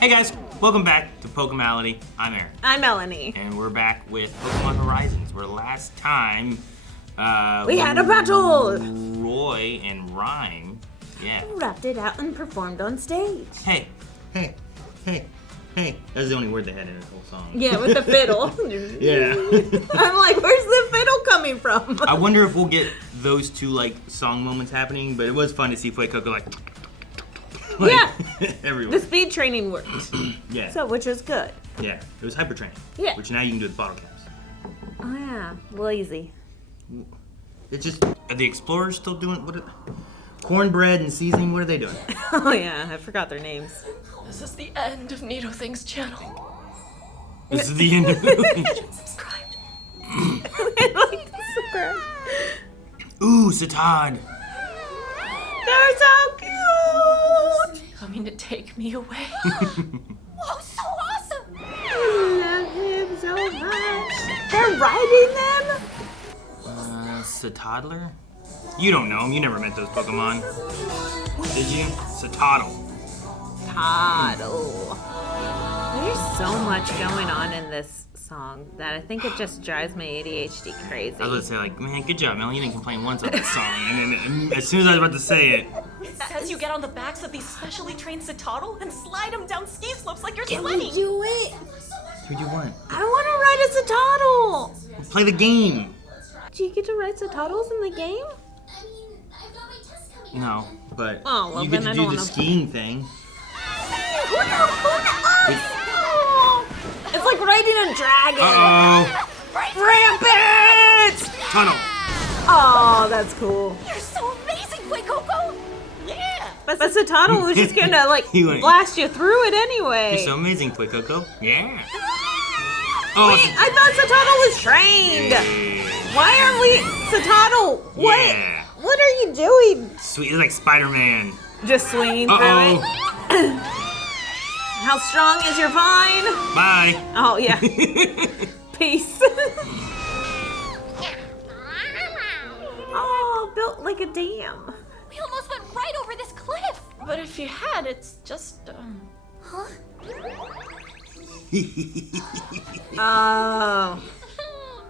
Hey guys, welcome back to Pokemality. I'm Aaron. I'm Melanie. And we're back with Pokemon Horizons, where last time we had a battle! Roy and Rhyme, Rapped it out and performed on stage. Hey. That's the only word they had in the whole song. Yeah, with the fiddle. Yeah. I'm like, where's the fiddle coming from? I wonder if we'll get those two, song moments happening, but it was fun to see Fuecoco, yeah. everywhere. The speed training worked. Yeah. So, which was good. Yeah, it was hyper training. Yeah. Which now you can do with bottle caps. Oh, yeah. Lazy. It's just, are the explorers still doing, cornbread and seasoning, what are they doing? Oh, yeah. I forgot their names. This is the end of Neato Things channel. This is the end of the Subscribed. Subscribe. Ooh, Cetoddle. They're so cute! Coming to take me away. Whoa, so awesome! I love him so much. They're riding them? Cetoddler? You don't know him. You never met those Pokemon. Did you? Cetoddle. Toddle. There's so much going on in this song that I think it just drives my ADHD crazy. I was gonna say, man, good job, Melanie. You didn't complain once on this song. And then as soon as I was about to say it, It says you get on the backs of these specially trained Cetoddle and slide them down ski slopes like you're Can swimming. we do it? who'd you want? I want to ride a Cetoddle. Play the game. Do you get to ride Cetoddles in the game? I mean, I've got my test coming. No, but Oh, well, you get then to I do don't the wanna- skiing thing. It's like riding a dragon. Uh-oh. Rampant! Tunnel. Oh, that's cool. You're so amazing, Fuecoco! Yeah. But the Cetoddle was just gonna He went- blast you through it anyway. You're so amazing, Fuecoco. Yeah. Oh, Wait, I thought Cetoddle was trained. yeah. Why aren't we Cetoddle? What? Yeah. What are you doing? Sweet. It's like Spider-Man. Just swinging through it. Uh-oh. How strong is your vine? Bye. Oh yeah. Peace. Oh, built like a dam. We almost went right over this cliff! But if you had, it's just, Huh? Oh.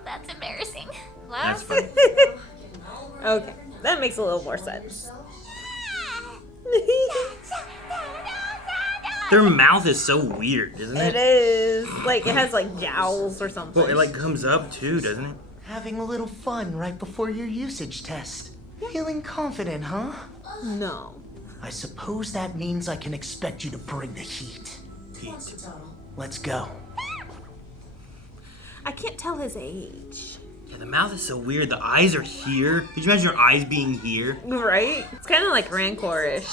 That's embarrassing. That's laugh. fun. Okay, that makes a little more sense. Their mouth is so weird, isn't It it? is like it has like jowls or something. Well, it comes up too, doesn't it? Having a little fun right before your usage test. Feeling confident, huh? No. I suppose that means I can expect you to bring the heat. Let's go. I can't tell his age. Yeah, the mouth is so weird. The eyes are here. Could you imagine your eyes being here? Right? It's kind of like Rancor-ish.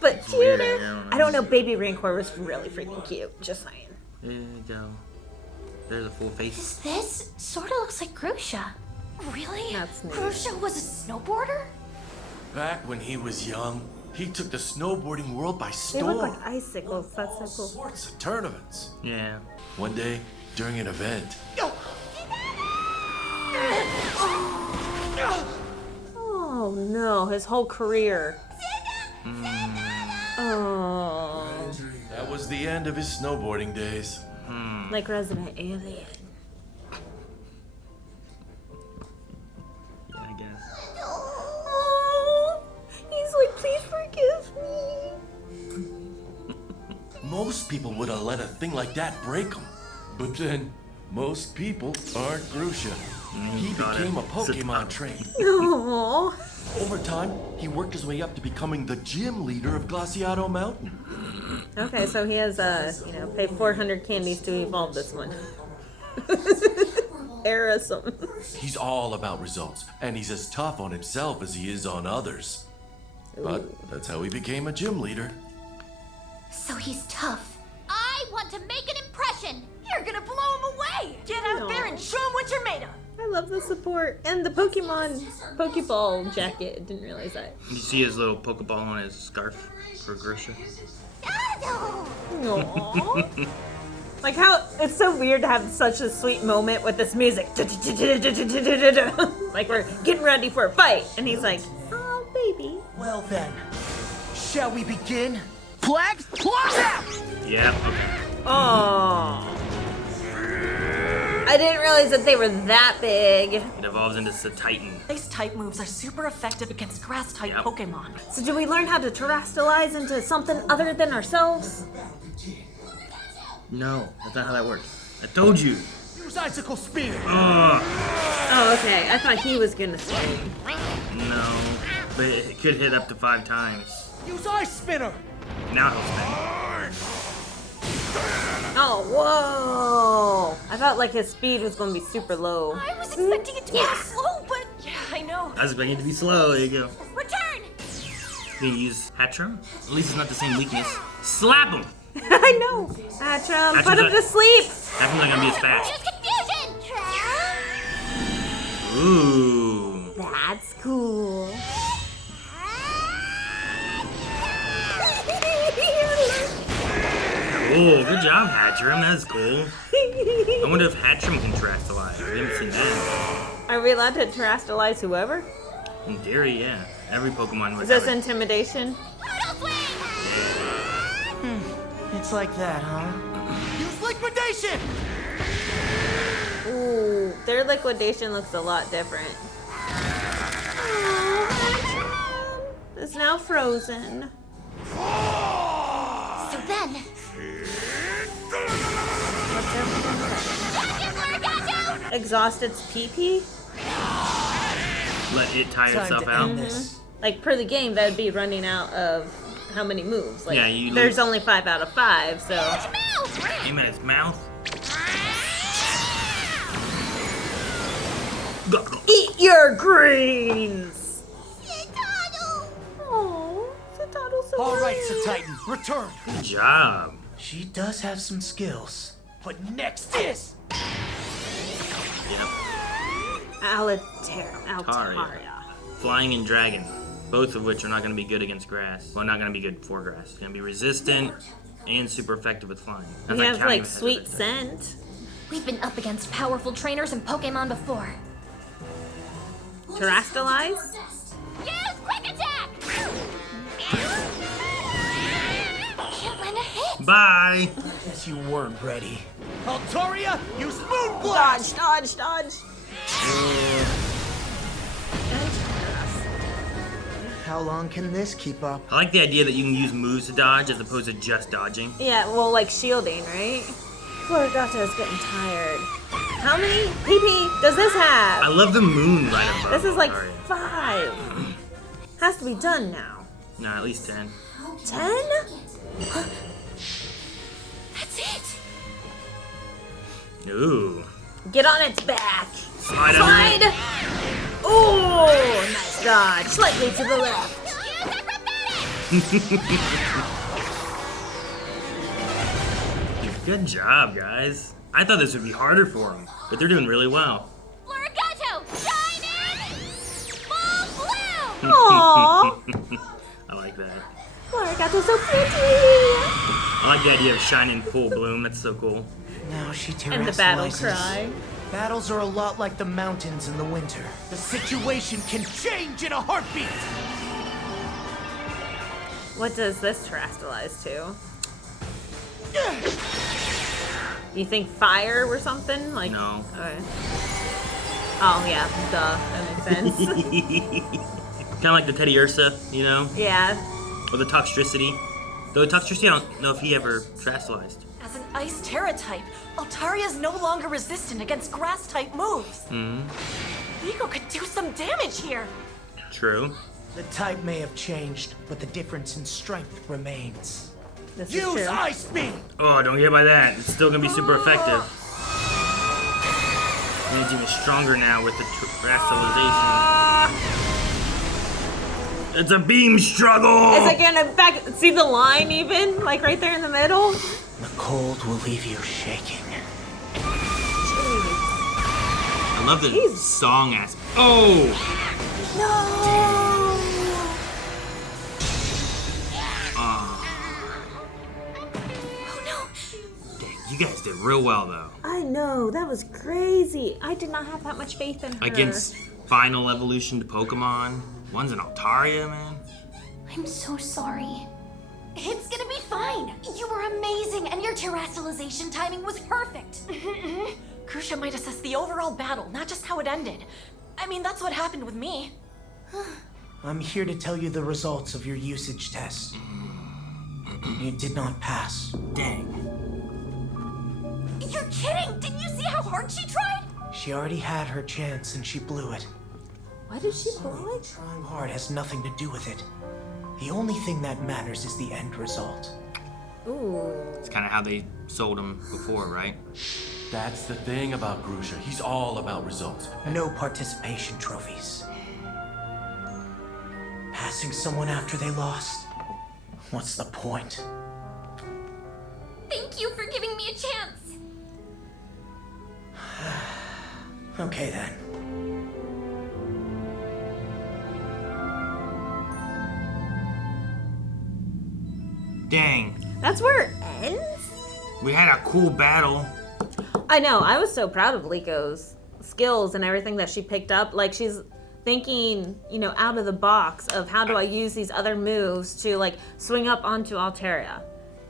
But weird, cuter. I don't know, baby Rancor was really freaking cute. Just saying. There you go. There's a full face. This sorta looks like Grusha. Really? That's neat. Grusha was a snowboarder? Back when he was young, he took the snowboarding world by They storm. look like icicles. That's so cool. Sorts of tournaments. Yeah. One day, during an event, Oh no, his whole career. Oh. that was the end of his snowboarding days. Like Resident Alien. Yeah, I guess. Oh, he's like, please forgive me. Most people would have let a thing like that break him. But then, most people aren't Grusha. He got became it. a Pokemon trainer. Oh. Over time, he worked his way up to becoming the gym leader of Glaciado Mountain. Okay, so he has, pay 400 candies to evolve this one. Aerosome. He's all about results, and he's as tough on himself as he is on others. But that's how he became a gym leader. So he's tough. I want to make an impression! You're gonna blow him away! Get out there and show him what you're made of. I love the support. And the Pokemon Pokeball jacket. Didn't realize that. Did you see his little Pokeball on his scarf for Grusha? Aww. Like how it's so weird to have such a sweet moment with this music. Like we're getting ready for a fight. And he's like, oh, baby. Well then, shall we begin? Plague? Out! Yeah, okay. Oh. I didn't realize that they were that big. It evolves into Cetoddle. Ice type moves are super effective against grass type Yep. Pokemon. So do we learn how to terastallize into something other than ourselves? No, that's not how that works. I told you. Use Icicle Spear! Oh, okay. I thought he was gonna swing. No, but it could hit up to 5 times. Use Ice Spinner! Now he'll spin. Oh, whoa! I felt like his speed was gonna be super low. I was expecting it to be slow, but Yeah, I know. I was expecting it to be slow. There you go. return! Can you use Hatchram? At least it's not the same weakness. Slap him! I know! Hatchram, put Hatchram's him not- to sleep! Hatchram's not gonna be as fast. Use confusion! Ooh. That's cool. Oh, good job, Hatchram. That's cool. I wonder if Hatchram can Terastallize. We haven't seen that. Are we allowed to terastallize whoever? In theory, yeah. Every Pokemon would Is this have it. intimidation? It's like that, huh? Use Liquidation! Ooh, their liquidation looks a lot different. It's now frozen. So then, Exhaust its pee-pee? Let it tire Time itself to out. end this. Like, per the game, that would be running out of how many moves? Like, Yeah, you there's lose- only 5 out of 5, so... Aim at its mouth. Go, go. Eat your greens! Oh, Cetoddle's so All right, cute. Titan, return. Good job. She does have some skills. But next is... Yep. Altaria. Flying and Dragon. Both of which are not going to be good against grass. Well, not going to be good for grass. It's going to be resistant and super effective with flying. That's We not have, counting like, the sweet hazard. scent. we've been up against powerful trainers and Pokemon before. Terastallize? Use Quick Attack! Can't land a hit! Bye. Guess you weren't ready. Altaria, use Moon Blast! Dodge, dodge, dodge. How long can this keep up? I like the idea that you can use moves to dodge as opposed to just dodging. Yeah, well, like shielding, right? Florigato's getting tired. How many PP does this I have? love the moon right above. This is like Altaria. 5. Has to be done now. No, at least 10. 10? That's it! Ooh. Get on its back. Slide. Slide! Oh, nice dodge. Slightly to the left. Good job, guys. I thought this would be harder for them, but they're doing really well. Florigato, shine in! Full bloom! Aww. I like that. Florigato's so pretty. I like the idea of shining full bloom. That's so cool. Now she And the battle terastallizes. cry. Battles are a lot like the mountains in the winter. The situation can change in a heartbeat! What does this terastallize to? You think fire or something? Like No. Okay. Oh yeah, duh. That makes sense. Kind of like the Teddy Ursa, you know? Yeah. Or the Toxtricity. Though the Toxtricity, I don't know if he ever Terastallized. As an Ice Terra type, Altaria is no longer resistant against grass type moves. Liko could do some damage here. True. The type may have changed, but the difference in strength remains. This is Use true. Ice Beam! Oh, don't get by that. It's still gonna be super effective. And it's even stronger now with the Terastallization. It's a beam struggle! Is it gonna back? See the line even? Like right there in the middle? The cold will leave you shaking. I love the song aspect. Oh! Dang, you guys did real well though. I know, that was crazy. I did not have that much faith in her. Against final evolution to Pokemon. One's an Altaria, man. I'm so sorry. It's gonna be fine. You were amazing, and your terastallization timing was perfect. Grusha might assess the overall battle, not just how it ended. I mean, that's what happened with me. I'm here to tell you the results of your usage test. You did not pass. Dang. You're kidding! Didn't you see how hard she tried? She already had her chance and she blew it. Why did she blow it? Trying hard has nothing to do with it. The only thing that matters is the end result. Ooh. It's kind of how they sold him before, right? That's the thing about Grusha. He's all about results. No participation trophies. Passing someone after they lost? What's the point? Thank you for giving me a chance. Okay then. Dang. That's where it ends? We had a cool battle. I know. I was so proud of Liko's skills and everything that she picked up. Like, she's thinking, out of the box of how do I use these other moves to, like, swing up onto Altaria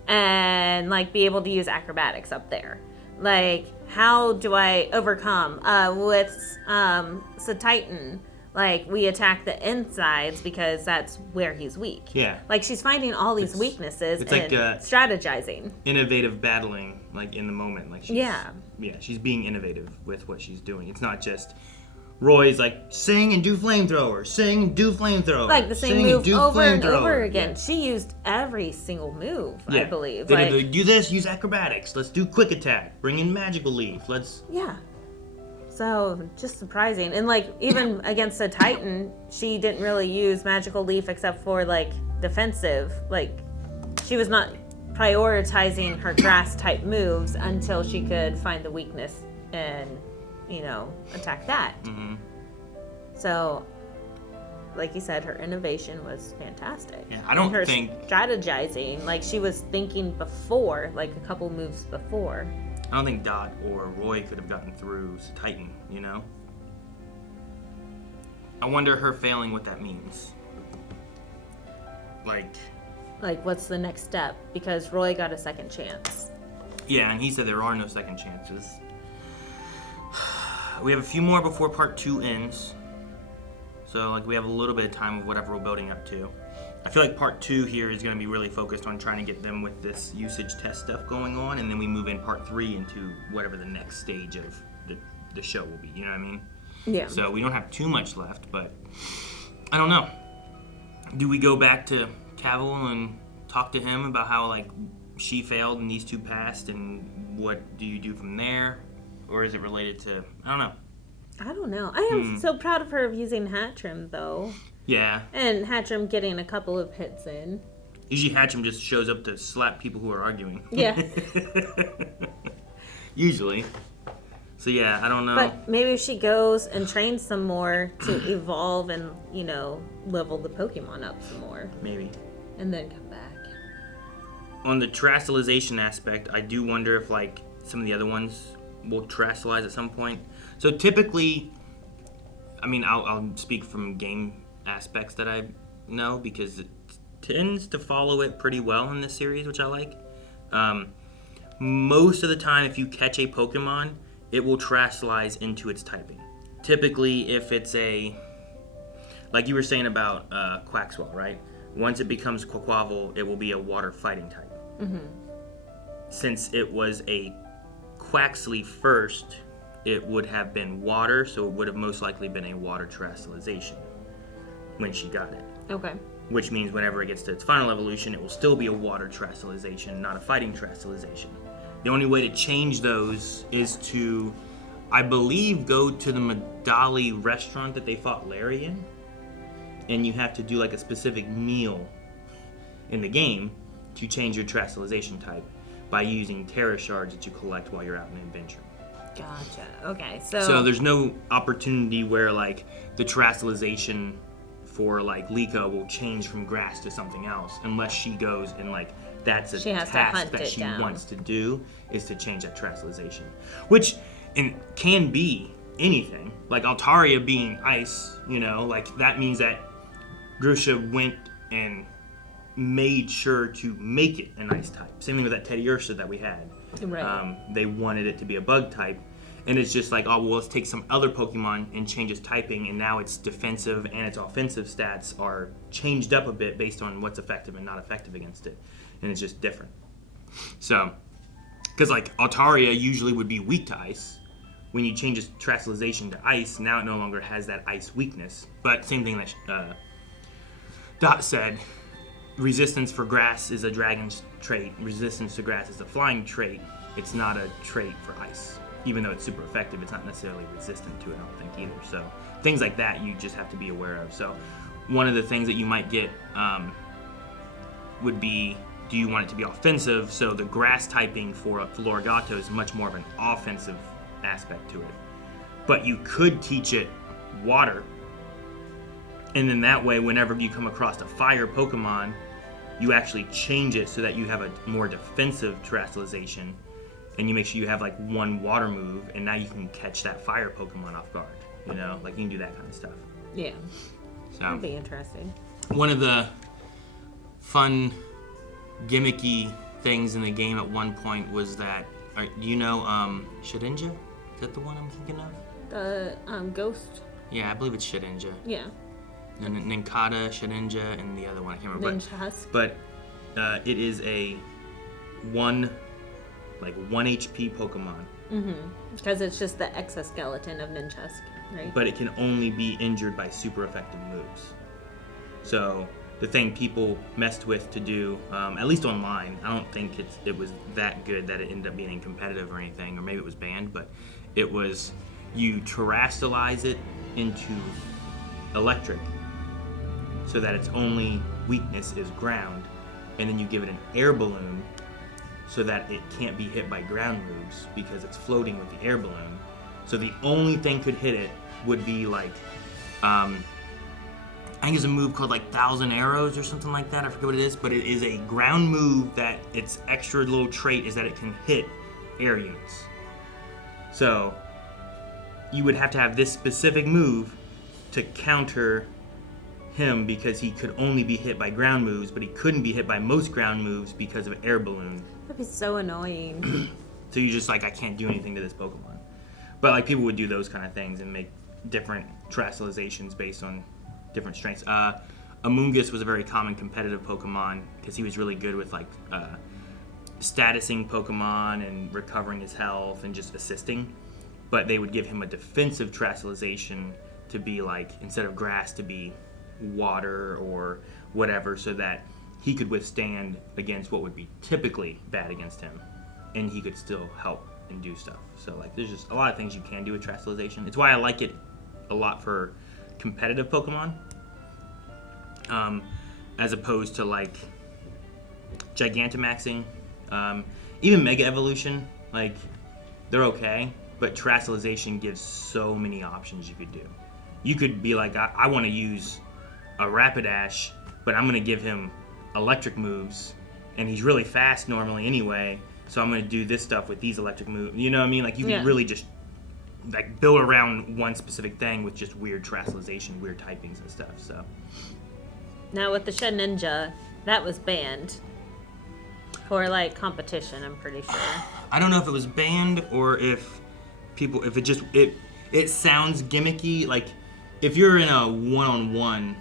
and, like, be able to use acrobatics up there. Like, how do I overcome? With Cetoddle, like, we attack the insides because that's where he's weak. Yeah. Like, she's finding all these weaknesses it's and like, strategizing. Innovative battling, like, in the moment. Like, she's, Yeah, she's being innovative with what she's doing. It's not just Roy's like, sing and do flamethrower, sing and do flamethrower. like the same sing move do over and flamethrower. over again. Yeah. She used every single move, I believe. They Like, did, do this, use acrobatics. Let's do quick attack. Bring in magical leaf. Let's. yeah. So just surprising, and like even against a Titan, she didn't really use magical leaf except for like defensive. Like she was not prioritizing her grass type moves until she could find the weakness and attack that. Mm-hmm. So, like you said, her innovation was fantastic. Yeah, I don't And her think- strategizing, like she was thinking before, like a couple moves before. I don't think Dot or Roy could have gotten through Titan, I wonder her failing what that means. Like, What's the next step? Because Roy got a second chance. yeah, and he said there are no second chances. We have a few more before part 2 ends. So, like, we have a little bit of time of whatever we're building up to. I feel like part 2 here is going to be really focused on trying to get them with this usage test stuff going on, and then we move in part 3 into whatever the next stage of the show will be, you know what I mean? Yeah. So we don't have too much left, but I don't know. Do we go back to Cavill and talk to him about how, like, she failed and these two passed, and what do you do from there? Or is it related to, I don't know. I don't know. I am so proud of her using Hatchrim, though. Yeah. And Hatchrim getting a couple of hits in. Usually Hatchrim just shows up to slap people who are arguing. Yeah. Usually. So yeah, I don't know. But maybe if she goes and trains some more to evolve and, level the Pokemon up some more. Maybe. And then come back. On the terastallization aspect, I do wonder if, like, some of the other ones will terastallize at some point. So typically, I mean, I'll speak from game aspects that I know because it tends to follow it pretty well in this series, which I like. Most of the time, if you catch a Pokemon, it will terastallize into its typing. Typically, if it's like you were saying about Quaxwell, right? Once it becomes Quaquaval, it will be a water fighting type. Mm-hmm. Since it was a Quaxley first, it would have been water, so it would have most likely been a water terastallization when she got it. Okay. Which means whenever it gets to its final evolution, it will still be a water terastallization, not a fighting terastallization. The only way to change those is to, I believe, go to the Medali restaurant that they fought Larry in, and you have to do like a specific meal in the game to change your terastallization type by using Terra shards that you collect while you're out in adventure. Gotcha. Okay, so... So there's no opportunity where, like, the terastallization for, like, Liko will change from grass to something else unless she goes and, like, that's a She has to task hunt that it she down. wants to do is to change that terastallization. Which can be anything. Like, Altaria being ice, like, that means that Grusha went and, made sure to make it an ice type. Same thing with that Teddy Ursa that we had. Right. They wanted it to be a bug type. And it's just like, oh, well, let's take some other Pokemon and change its typing, and now its defensive and its offensive stats are changed up a bit based on what's effective and not effective against it. And it's just different. So, because like Altaria usually would be weak to ice. When you change its Terastallization to ice, now it no longer has that ice weakness. But same thing that Dot said, resistance for grass is a dragon's trait. Resistance to grass is a flying trait. It's not a trait for ice. Even though it's super effective, it's not necessarily resistant to it, I don't think, either. So things like that you just have to be aware of. So one of the things that you might get would be, do you want it to be offensive? So the grass typing for a Florigato is much more of an offensive aspect to it. But you could teach it water, and then that way, whenever you come across a fire Pokemon, you actually change it so that you have a more defensive Terastallization, and you make sure you have like one water move, and now you can catch that fire Pokemon off guard. You know, like you can do that kind of stuff. Yeah. So That'd be interesting. one of the fun, gimmicky things in the game at one point was that, you know, Shedinja? Is that the one I'm thinking of? The Ghost. Yeah, I believe it's Shedinja. Yeah. Ninkata, Shedinja, and the other one I can't remember. Ninjask. But it is a one HP Pokemon. Mm-hmm. Because it's just the exoskeleton of Ninjask, right? But it can only be injured by super effective moves. So the thing people messed with to do, at least online, I don't think it was that good that it ended up being competitive or anything, or maybe it was banned, but it was, you Terastallize it into electric so that its only weakness is ground, and then you give it an air balloon so that it can't be hit by ground moves because it's floating with the air balloon. So the only thing could hit it would be like, I think it's a move called like 1,000 Arrows or something like that. I forget what it is, but it is a ground move that its extra little trait is that it can hit air units. So you would have to have this specific move to counter him because he could only be hit by ground moves, but he couldn't be hit by most ground moves because of air balloon. That'd be so annoying. So you're just like, I can't do anything to this Pokemon. But like people would do those kind of things and make different Terastallizations based on different strengths. Amoonguss was a very common competitive Pokemon because he was really good with like statusing Pokemon and recovering his health and just assisting. But they would give him a defensive Terastallization to be like, instead of grass, to be water or whatever, so that he could withstand against what would be typically bad against him, and he could still help and do stuff. So like there's just a lot of things you can do with Terastallization. It's why I like it a lot for competitive Pokemon, as opposed to like Gigantamaxing. Even Mega Evolution, like they're okay, but Terastallization gives so many options you could do. You could be like, I want to use a Rapidash, but I'm going to give him electric moves, and he's really fast normally anyway, so I'm going to do this stuff with these electric moves. You know what I mean? Like you can really just like build around one specific thing with just weird Terastallization, weird typings and stuff. So Now with the Shedinja, that was banned for like competition, I'm pretty sure. I don't know if it was banned or if it sounds gimmicky. Like if you're in a one-on-one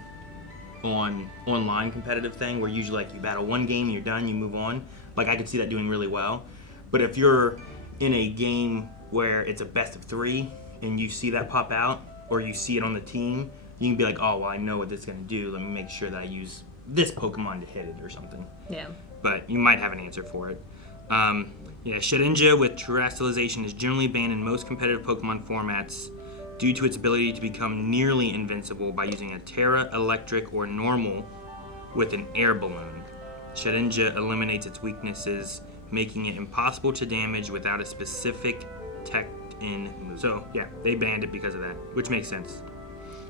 on online competitive thing where usually like you battle one game, you're done, you move on, like I could see that doing really well. But if you're in a game where it's a best of 3 and you see that pop out, or you see it on the team, you can be like, oh well, I know what this is going to do, let me make sure that I use this Pokemon to hit it or something. Yeah. But you might have an answer for it. Shedinja with Terastallization is generally banned in most competitive Pokemon formats due to its ability to become nearly invincible by using a Terra, Electric, or Normal with an air balloon. Shedinja eliminates its weaknesses, making it impossible to damage without a specific tech-in move. So, yeah, they banned it because of that, which makes sense.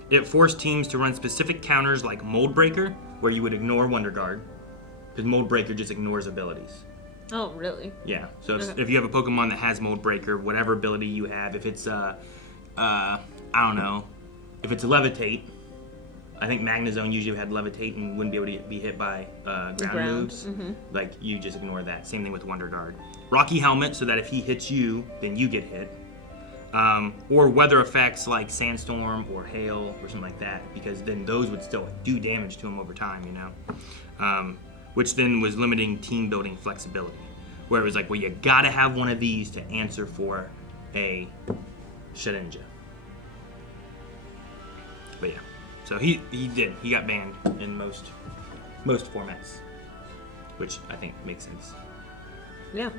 It forced teams to run specific counters like Mold Breaker, where you would ignore Wonder Guard, because Mold Breaker just ignores abilities. Oh, really? Yeah, so if you have a Pokemon that has Mold Breaker, whatever ability you have, if it's, I don't know, if it's Levitate, I think Magnezone usually had Levitate and wouldn't be able to be hit by ground moves. Like, you just ignore that. Same thing with Wonder Guard. Rocky Helmet, so that if he hits you, then you get hit. Or weather effects like Sandstorm or Hail or something like that, because then those would still do damage to him over time, you know? Which then was limiting team building flexibility. Where it was like, well, you gotta have one of these to answer for a Shedinja. But yeah. So he got banned in most formats, which I think makes sense. Yeah.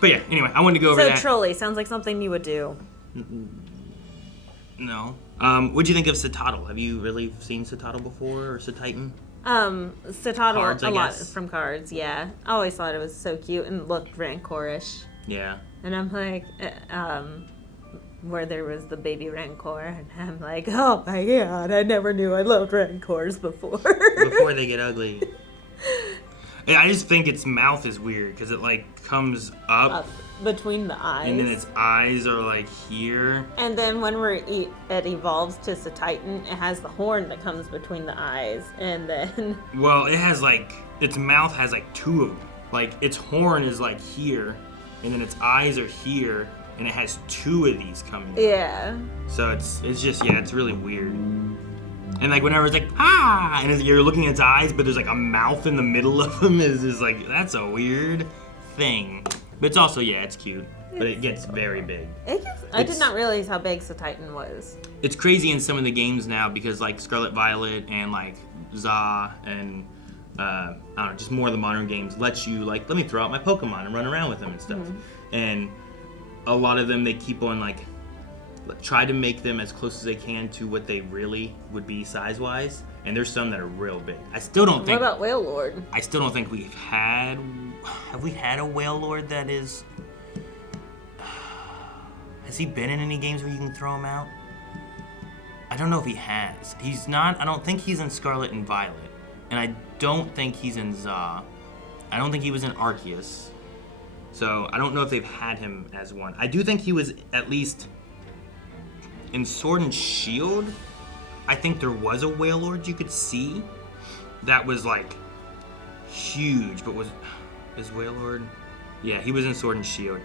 But yeah, anyway, I wanted to go over that. So Trolley sounds like something you would do. No. What'd you think of Cetoddle? Have you really seen Cetoddle before, or Cetitan? Cetoddle, Cards, I a lot guess. from cards, yeah. I always thought it was so cute and looked Rancorish. Yeah. And I'm like, where there was the baby Rancor, and I'm like, oh my god, I never knew I loved Rancors before. Before they get ugly. And I just think its mouth is weird, because it, like, comes up, between the eyes. and then its eyes are, like, here. And then when it evolves to Cetitan, it has the horn that comes between the eyes, and then... Well, it has, like, its mouth has, like, two of them. Like, its horn is, like, here, and then its eyes are here, and it has two of these coming. Yeah. So it's just, yeah, it's really weird. And, like, whenever it's like, ah, and you're looking at its eyes, but there's, like, a mouth in the middle of them, is just, like, that's a weird thing. But it's also, yeah, it's cute. But it gets very big. I did not realize how big Cetitan was. It's crazy in some of the games now, because, like, Scarlet Violet and, like, Za and, I don't know, just more of the modern games let you, like, let me throw out my Pokemon and run around with them and stuff. And a lot of them, they keep on, like, try to make them as close as they can to what they really would be size-wise. And there's some that are real big. I still don't think... What about Whale Lord? I still don't think we've had... Have we had a Whale Lord that is... Has he been in any games where you can throw him out? I don't know if he has. He's not... I don't think he's in Scarlet and Violet. And I don't think he's in Za. I don't think he was in Arceus. So I don't know if they've had him as one. I do think he was at least... In Sword and Shield, I think there was a Whale Lord you could see that was, like, huge, but is Whale Lord? Yeah, he was in Sword and Shield.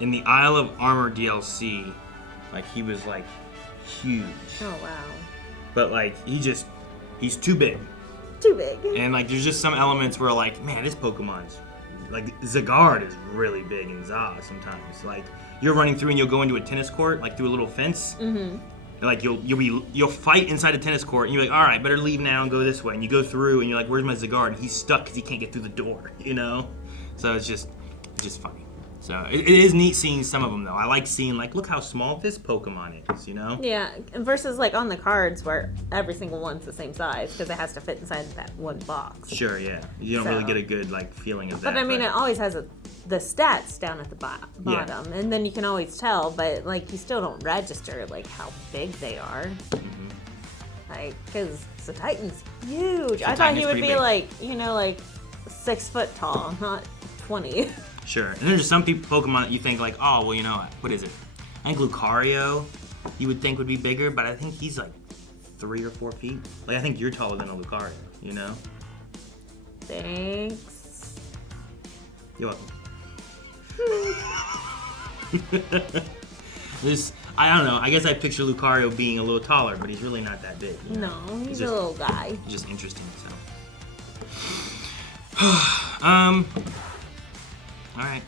In the Isle of Armor DLC, like, he was, like, huge. Oh, wow. But, like, he's too big. Too big. And, like, there's just some elements where, like, man, this Pokemon's, like, Zygarde is really big in Za sometimes. Like, you're running through and you'll go into a tennis court, like, through a little fence. And, like, you'll fight inside a tennis court, and you're like, all right, better leave now and go this way. And you go through, and you're like, where's my Zygarde? And he's stuck because he can't get through the door, you know? So it's just funny. So it is neat seeing some of them, though. I like seeing, like, look how small this Pokemon is, you know? Yeah, versus, like, on the cards where every single one's the same size because it has to fit inside that one box. Sure, yeah. You don't really get a good, like, feeling of that. But, I mean, it always has the stats down at the bottom, and then you can always tell, but, like, you still don't register, like, how big they are. Like, because Cetitan's huge. I thought he would be, big. Like, you know, like, 6 foot tall, not 20. Sure. And there's just some Pokemon that you think, like, oh, well, you know, what is it? I think Lucario you would think would be bigger, but I think he's, like, 3 or 4 feet. Like, I think you're taller than a Lucario, you know? Thanks. You're welcome. I don't know. I guess I picture Lucario being a little taller, but he's really not that big. You know? No, he's a little guy. He's just interesting, so. All right.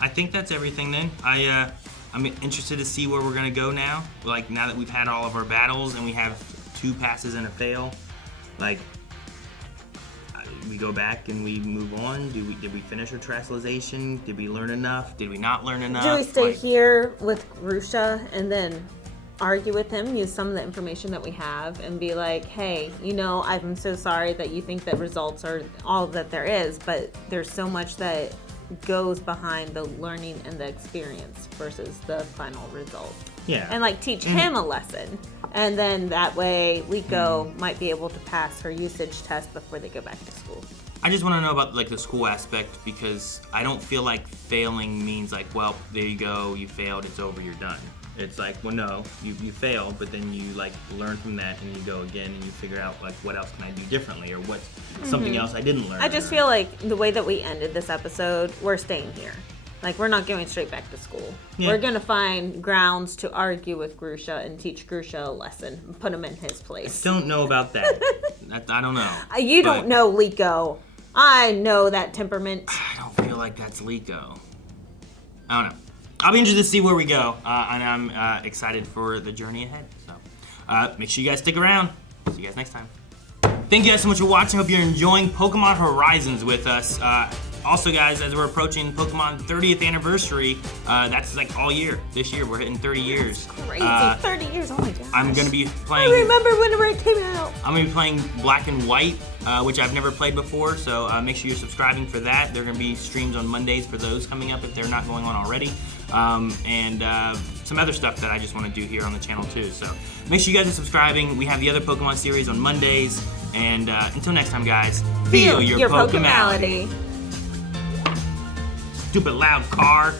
I think that's everything then. I'm interested to see where we're gonna go now. Like, now that we've had all of our battles and we have 2 passes and a fail, like, we go back and we move on. Did we finish our Terastallization? Did we learn enough? Did we not learn enough? Do we stay here with Grusha and then argue with him, use some of the information that we have, and be like, hey, you know, I'm so sorry that you think that results are all that there is, but there's so much that goes behind the learning and the experience versus the final result. Yeah. And, like, teach him a lesson. And then that way Liko might be able to pass her usage test before they go back to school. I just want to know about, like, the school aspect, because I don't feel like failing means, like, well, there you go, you failed, it's over, you're done. It's like, well, no, you fail, but then you like learn from that and you go again and you figure out like what else can I do differently or what's something else I didn't learn. I just feel like the way that we ended this episode, we're staying here. Like, we're not going straight back to school. Yeah. We're going to find grounds to argue with Grusha and teach Grusha a lesson and put him in his place. Don't know about that. I don't know. You But don't know Liko. I know that temperament. I don't feel like that's Liko. I don't know. I'll be interested to see where we go, and I'm excited for the journey ahead. So make sure you guys stick around. See you guys next time. Thank you guys so much for watching. Hope you're enjoying Pokemon Horizons with us. Also, guys, as we're approaching Pokemon 30th anniversary, that's like all year. This year, we're hitting 30 years. Crazy. 30 years, oh my gosh. I'm going to be playing... I remember whenever it came out. I'm going to be playing Black and White, which I've never played before, so make sure you're subscribing for that. There are going to be streams on Mondays for those coming up if they're not going on already. And some other stuff that I just want to do here on the channel too. So make sure you guys are subscribing. We have the other Pokemon series on Mondays. And until next time, guys, feel your Pokemality. Pokemality. Stupid loud car.